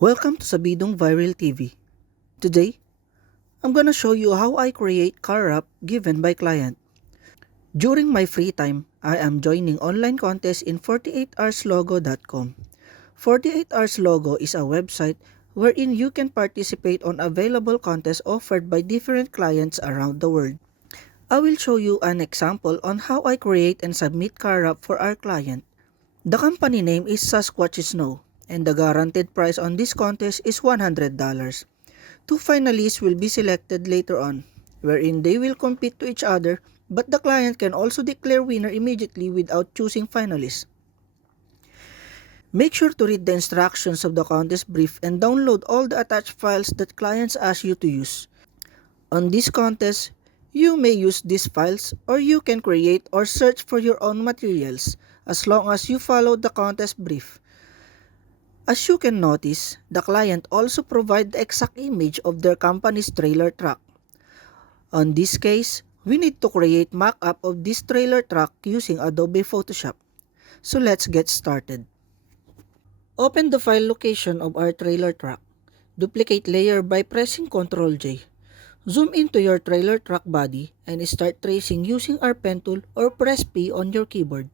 Welcome to Sabidong Viral TV. Today, I'm gonna show you how I create car wrap given by client. During my free time, I am joining online contest in 48hourslogo.com. 48 Hours Logo is a website wherein you can participate on available contests offered by different clients around the world. I will show you an example on how I create and submit car wrap for our client. The company name is Sasquatch Snow, and the guaranteed prize on this contest is $100. Two finalists will be selected later on, wherein they will compete to each other, but the client can also declare winner immediately without choosing finalists. Make sure to read the instructions of the contest brief and download all the attached files that clients ask you to use. On this contest, you may use these files or you can create or search for your own materials as long as you follow the contest brief. As you can notice, the client also provide the exact image of their company's trailer truck. On this case, we need to create mock-up of this trailer truck using Adobe Photoshop. So let's get started. Open the file location of our trailer truck. Duplicate layer by pressing Ctrl J. Zoom into your trailer truck body and start tracing using our pen tool or press P on your keyboard.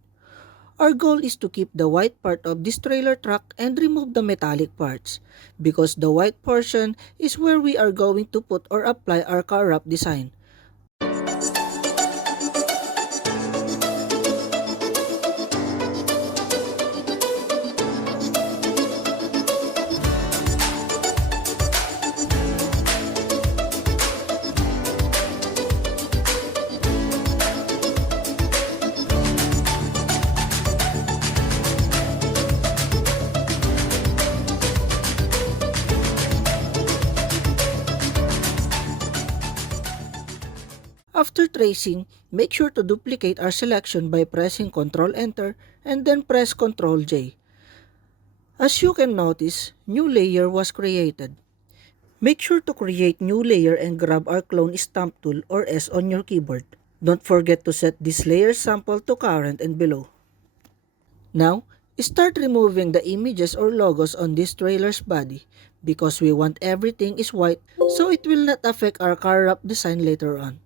Our goal is to keep the white part of this trailer truck and remove the metallic parts, because the white portion is where we are going to put or apply our car wrap design. After tracing, make sure to duplicate our selection by pressing Ctrl Enter and then press Ctrl J. As you can notice, new layer was created. Make sure to create new layer and grab our clone stamp tool or S on your keyboard. Don't forget to set this layer sample to current and below. Now, start removing the images or logos on this trailer's body because we want everything is white so it will not affect our car wrap design later on.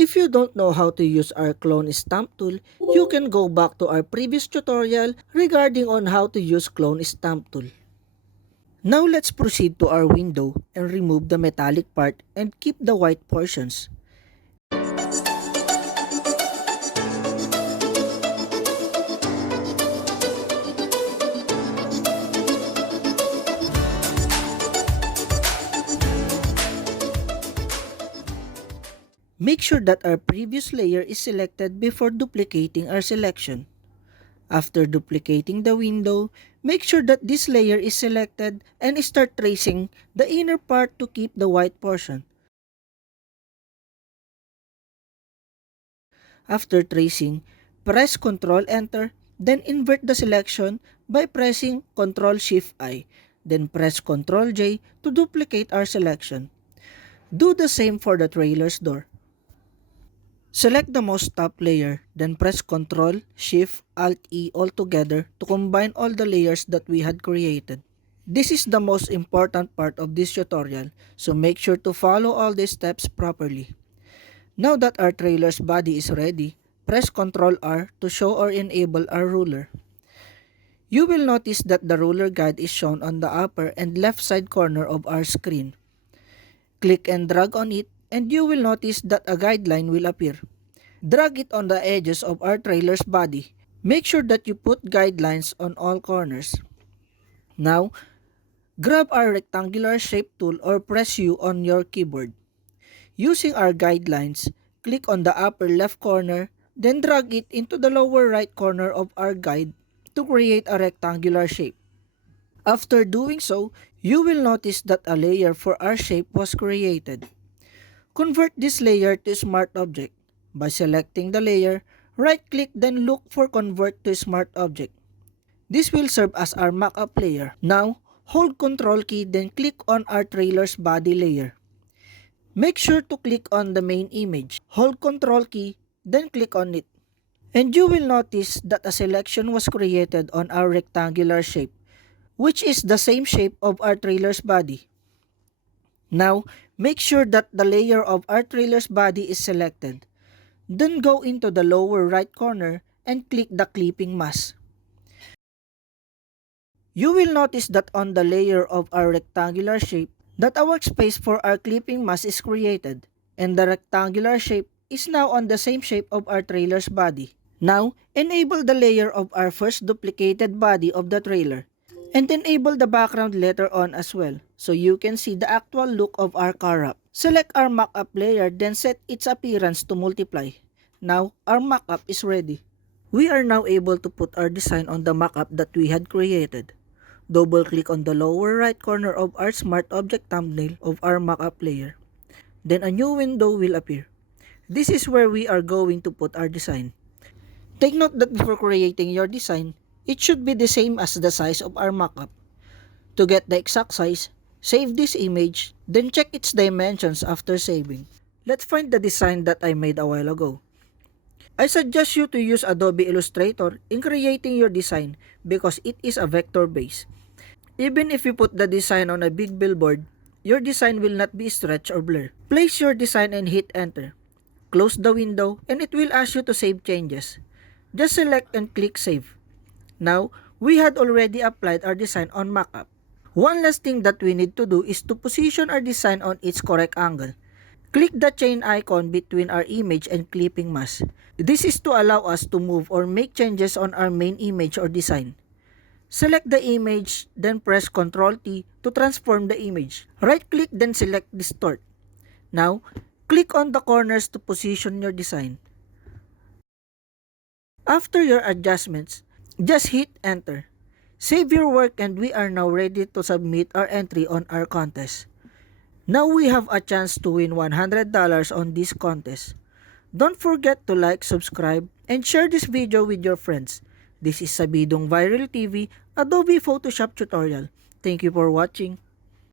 If you don't know how to use our clone stamp tool, you can go back to our previous tutorial regarding on how to use clone stamp tool. Now let's proceed to our window and remove the metallic part and keep the white portions. Make sure that our previous layer is selected before duplicating our selection. After duplicating the window, make sure that this layer is selected and start tracing the inner part to keep the white portion. After tracing, press Ctrl Enter, then invert the selection by pressing Ctrl Shift I, then press Ctrl J to duplicate our selection. Do the same for the trailer's door. Select the most top layer, then press Ctrl, Shift, Alt E all together to combine all the layers that we had created. This is the most important part of this tutorial, so make sure to follow all these steps properly. Now that our trailer's body is ready, press Ctrl R to show or enable our ruler. You will notice that the ruler guide is shown on the upper and left side corner of our screen. Click and drag on it and you will notice that a guideline will appear. Drag it on the edges of our trailer's body. Make sure that you put guidelines on all corners. Now, grab our rectangular shape tool or press U on your keyboard. Using our guidelines, click on the upper left corner, then drag it into the lower right corner of our guide to create a rectangular shape. After doing so, you will notice that a layer for our shape was created. Convert this layer to Smart Object. By selecting the layer, right-click then look for Convert to Smart Object. This will serve as our mockup layer. Now, hold Control key then click on our trailer's body layer. Make sure to click on the main image. Hold Control key then click on it. And you will notice that a selection was created on our rectangular shape, which is the same shape of our trailer's body. Now, make sure that the layer of our trailer's body is selected. Then go into the lower right corner and click the clipping mask. You will notice that on the layer of our rectangular shape, that a workspace for our clipping mask is created, and the rectangular shape is now on the same shape of our trailer's body. Now, enable the layer of our first duplicated body of the trailer, and enable the background later on as well, so you can see the actual look of our car wrap. Select our mockup layer, then set its appearance to multiply. Now, our mockup is ready. We are now able to put our design on the mockup that we had created. Double-click on the lower right corner of our Smart Object thumbnail of our mockup layer. Then a new window will appear. This is where we are going to put our design. Take note that before creating your design, it should be the same as the size of our mockup. To get the exact size, save this image, then check its dimensions after saving. Let's find the design that I made a while ago. I suggest you to use Adobe Illustrator in creating your design because it is a vector base. Even if you put the design on a big billboard, your design will not be stretched or blurred. Place your design and hit enter. Close the window and it will ask you to save changes. Just select and click save. Now, we had already applied our design on Mockup. One last thing that we need to do is to position our design on its correct angle. Click the chain icon between our image and clipping mask. This is to allow us to move or make changes on our main image or design. Select the image, then press Ctrl T to transform the image. Right-click, then select Distort. Now, click on the corners to position your design. After your adjustments, just hit Enter. Save your work and we are now ready to submit our entry on our contest. Now we have a chance to win $100 on this contest. Don't forget to like, subscribe, and share this video with your friends. This is Sabidong Viral TV Adobe Photoshop tutorial. Thank you for watching.